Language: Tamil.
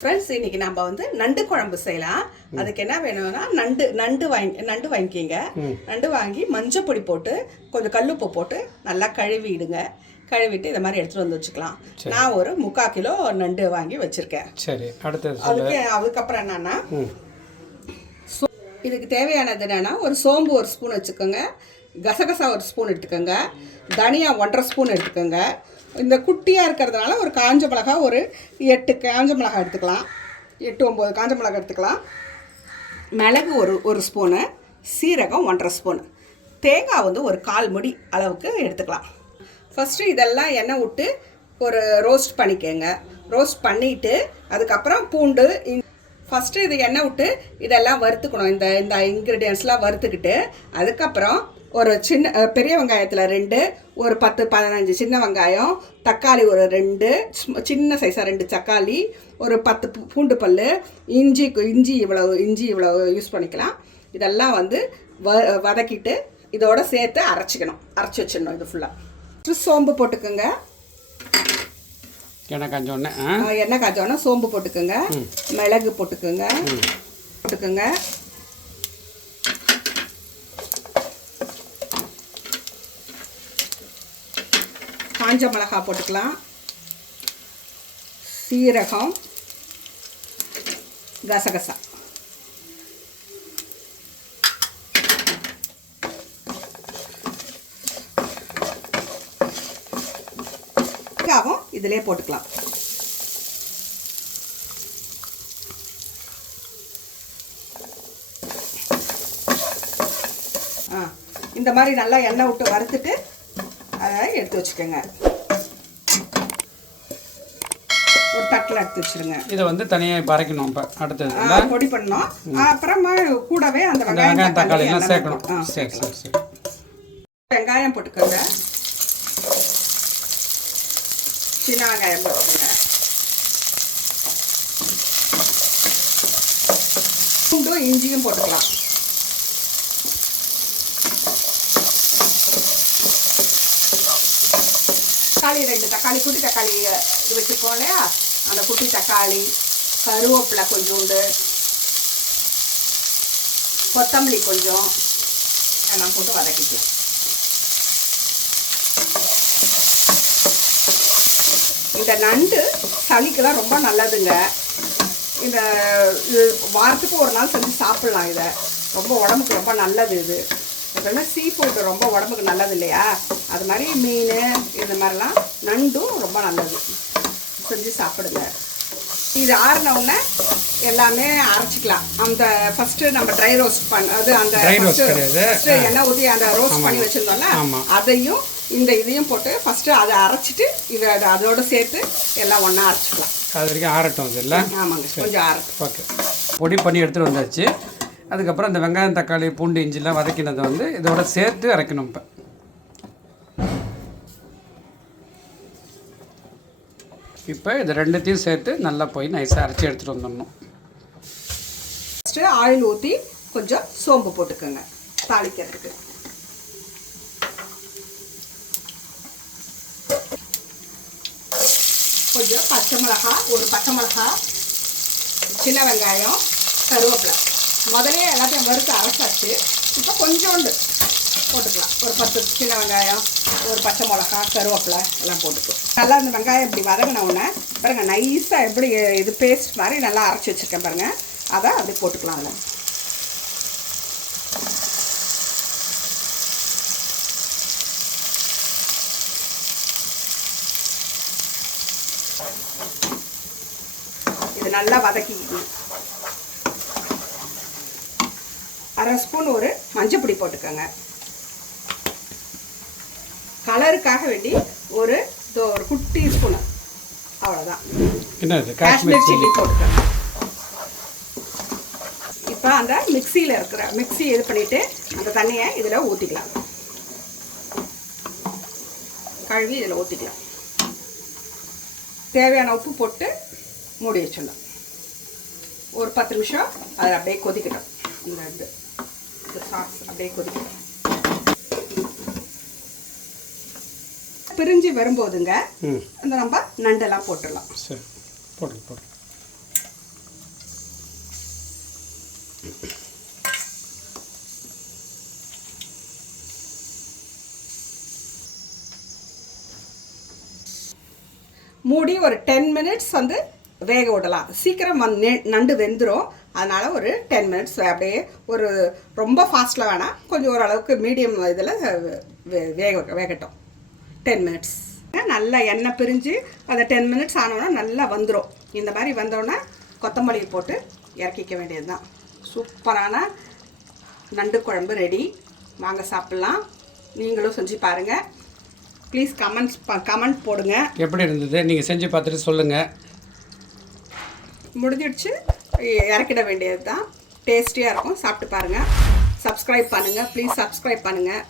ஃப்ரெண்ட்ஸ் இன்னைக்கு நம்ம வந்து நண்டு குழம்பு செய்யலாம். அதுக்கு என்ன வேணும்னா நண்டு நண்டு வாங்கி நண்டு வாங்கிக்கிங்க. நண்டு வாங்கி மஞ்சள் பொடி போட்டு கொஞ்சம் கல்லுப்பு போட்டு நல்லா கழுவிடுங்க. கழுவிட்டு இதை மாதிரி எடுத்துட்டு வந்து வச்சுக்கலாம். நான் ஒரு முக்கால் கிலோ நண்டு வாங்கி வச்சிருக்கேன். சரி அடுத்தது அதுக்கு அதுக்கப்புறம் என்னன்னா இதுக்கு தேவையானது என்னன்னா ஒரு சோம்பு ஒரு ஸ்பூன் வச்சுக்கோங்க. கசகசா ஒரு ஸ்பூன் எடுத்துக்கோங்க. தனியா ஒன்றரை ஸ்பூன் எடுத்துக்கோங்க. இந்த குட்டியாக இருக்கிறதுனால ஒரு காஞ்ச மிளகா ஒரு எட்டு காஞ்ச மிளகா எடுத்துக்கலாம். எட்டு ஒம்பது காஞ்ச மிளகா எடுத்துக்கலாம். மிளகு ஒரு ஒரு ஸ்பூனு. சீரகம் ஒன்றரை ஸ்பூனு. தேங்காய் வந்து ஒரு கால் முடி அளவுக்கு எடுத்துக்கலாம். ஃபஸ்ட்டு இதெல்லாம் எண்ணெய் விட்டு ஒரு ரோஸ்ட் பண்ணிக்கோங்க. ரோஸ்ட் பண்ணிவிட்டு அதுக்கப்புறம் பூண்டு ஃபஸ்ட்டு இது எண்ணெய் விட்டு இதெல்லாம் வறுத்துக்கணும். இந்த இந்த இன்க்ரீடியன்ஸ்லாம் வறுத்துக்கிட்டு அதுக்கப்புறம் ஒரு சின்ன பெரிய வெங்காயத்தில் ரெண்டு ஒரு பத்து பதினஞ்சு சின்ன வெங்காயம் தக்காளி ஒரு ரெண்டு சின்ன சைஸாக ரெண்டு தக்காளி ஒரு பத்து பூண்டு பல் இஞ்சி இஞ்சி இவ்வளவு இஞ்சி இவ்வளவு யூஸ் பண்ணிக்கலாம். இதெல்லாம் வந்து வ வதக்கிட்டு இதோட சேர்த்து அரைச்சிக்கணும். அரைச்சி வச்சிடணும் இது ஃபுல்லாக சோம்பு போட்டுக்கோங்க. ஆ? ஆஹ் எண்ணெய் காய்ச்சோன்னா சோம்பு போட்டுக்கோங்க. மிளகு போட்டுக்கோங்க. போட்டுக்கோங்க. காஞ்ச மிளகா போட்டுக்கலாம். சீரகம். கசகசா. ஆகும் இதிலே போட்டுக்கலாம். ஆ இந்த மாதிரி நல்லா எண்ணெய் விட்டு வறுத்துட்டு அதை எடுத்து வச்சுக்கோங்க. ஒரு தட்டில் எடுத்து வச்சிருங்க. இதை வந்து தனியாக இப்போ. அரைக்கணும் இப்போ அடுத்தது பொடி பண்ணோம் அப்புறமா கூடவே அந்த வெங்காயம் தக்காளி எல்லாம் சேர்க்கணும். சரி சரி சரி. வெங்காயம் போட்டுக்கோங்க. சின்ன வெங்காயம் போட்டுக்கோங்க. பூண்டும் இஞ்சியும் போட்டுக்கலாம். தக்காளி ரெண்டு தக்காளி குட்டி தக்காளி இது வச்சுருக்கோம் இல்லையா? அந்த குட்டி தக்காளி கருவேப்பிலை கொஞ்சோண்டு கொத்தமல்லி கொஞ்சம் எல்லாம் போட்டு வதக்கிக்கலாம். இந்த நண்டு சளிக்கெல்லாம் ரொம்ப நல்லதுங்க. இந்த இது வாரத்துக்கு ஒரு நாள் செஞ்சு சாப்பிட்லாம் இதை. ரொம்ப உடம்புக்கு ரொம்ப நல்லது இது. எப்பவுமே சீ ஃபுட் ரொம்ப உடம்புக்கு நல்லது இல்லையா? அது மாதிரி மீன் இந்த மாதிரிலாம் நண்டும் ரொம்ப நல்லது. செஞ்சு சாப்பிடுங்க. இது ஆறின உடனே எல்லாமே அரைச்சிக்கலாம். அந்த ஃபஸ்ட்டு நம்ம ட்ரை ரோஸ்ட் பண்ண அது அந்த first எண்ணெய் ஊற்றி அந்த ரோஸ்ட் பண்ணி வச்சிருந்தோம்ல. அதையும் இந்த இதையும் போட்டு ஃபஸ்ட்டு அதை அரைச்சிட்டு இதை அதை அதோட சேர்த்து எல்லாம் ஒன்றா அரைச்சிக்கலாம். அது வரைக்கும் ஆறட்டும் அது இல்லை? ஆமாங்க. கொஞ்சம் ஆறட்டும். ஓகே பொடி பண்ணி எடுத்துகிட்டு வந்தாச்சு. அதுக்கப்புறம் இந்த வெங்காயம் தக்காளி பூண்டு இஞ்சிலாம் வதக்கினதை வந்து இதோட சேர்த்து அரைக்கணும் இப்போ. இப்போ இது ரெண்டுத்தையும் சேர்த்து நல்லா போய் நைஸாக அரைச்சி எடுத்துகிட்டு வந்துடணும். ஃபஸ்ட்டு ஆயில் ஊற்றி கொஞ்சம் சோம்பு போட்டுக்கோங்க தாளிக்கிறதுக்கு. கொஞ்சம் பச்சை மிளகா ஒரு பச்சை மிளகா சின்ன வெங்காயம் கருவேப்பிலை. முதலே எல்லாத்தையும் வறுத்து அரைச்சாச்சு. இப்போ கொஞ்சோண்டு போட்டுக்கலாம். ஒரு பத்து சின்ன வெங்காயம் ஒரு பச்சை மிளகா கருவேப்பிலை எல்லாம் போட்டுக்கலாம் நல்லா இந்த வெங்காயம் இப்படி வதங்கின உடனே நைஸாக எப்படி இது பேஸ்ட் மாதிரி நல்லா அரைச்சி வச்சுருக்கேன் பாருங்கள் அதை அப்படி போட்டுக்கலாம் அதில். இது நல்லா வதக்கிக்கணும். அரை ஸ்பூன் ஒரு மஞ்சப்பொடி போட்டுக்கோங்க. கலருக்காக வேண்டி ஒரு ஒரு குட்டி ஸ்பூனு. அவ்வளோதான் என்னது? காஷ்மீர் சில்லி. போட்டுக்கோங்க. இப்போ அந்த மிக்சியில் இருக்கிற மிக்ஸி இது பண்ணிவிட்டு அந்த தண்ணியை இதில் ஊற்றிக்கலாம் கழுவி இதில் ஊற்றிக்கலாம் தேவையான உப்பு போட்டு மூடி வச்சிடலாம். ஒரு பத்து நிமிஷம் அது அப்படியே கொதிக்கட்டும். இந்த இது. அந்த சாஸ் அப்படியே கொதிக்கணும் பிரிஞ்சு வரும்போதுங்க அந்த நம்ம நண்டெல்லாம் போட்டுடலாம். சரி போடுங்க போடுங்க. மூடி ஒரு டென் மினிட்ஸ் வந்து வேக விடலாம். சீக்கிரம் வந்து நண்டு வெந்துடும் அதனால் ஒரு டென் மினிட்ஸ் அப்படியே ஒரு ரொம்ப ஃபாஸ்ட்டில் வேணாம். கொஞ்சம் ஓரளவுக்கு மீடியம் இதில் வேக வேகட்டும். டென் மினிட்ஸ் நல்லா எண்ணெய் பிரிஞ்சு அந்த டென் மினிட்ஸ் ஆனோன்னா நல்லா வந்துடும் இந்த மாதிரி வந்தோடனே கொத்தமல்லி போட்டு இறக்கிக்க வேண்டியது தான் சூப்பரான நண்டு குழம்பு ரெடி வாங்க சாப்பிட்லாம். நீங்களும் செஞ்சு பாருங்கள் ப்ளீஸ் கமெண்ட்ஸ் கமெண்ட் போடுங்க. எப்படி இருந்தது? நீங்கள் செஞ்சு பார்த்துட்டு சொல்லுங்கள் முடிஞ்சிடுச்சு. இறக்கிட வேண்டியது தான் டேஸ்டியாக இருக்கும். சாப்பிட்டு பாருங்கள் சப்ஸ்கிரைப் பண்ணுங்கள் ப்ளீஸ் சப்ஸ்கிரைப் பண்ணுங்கள்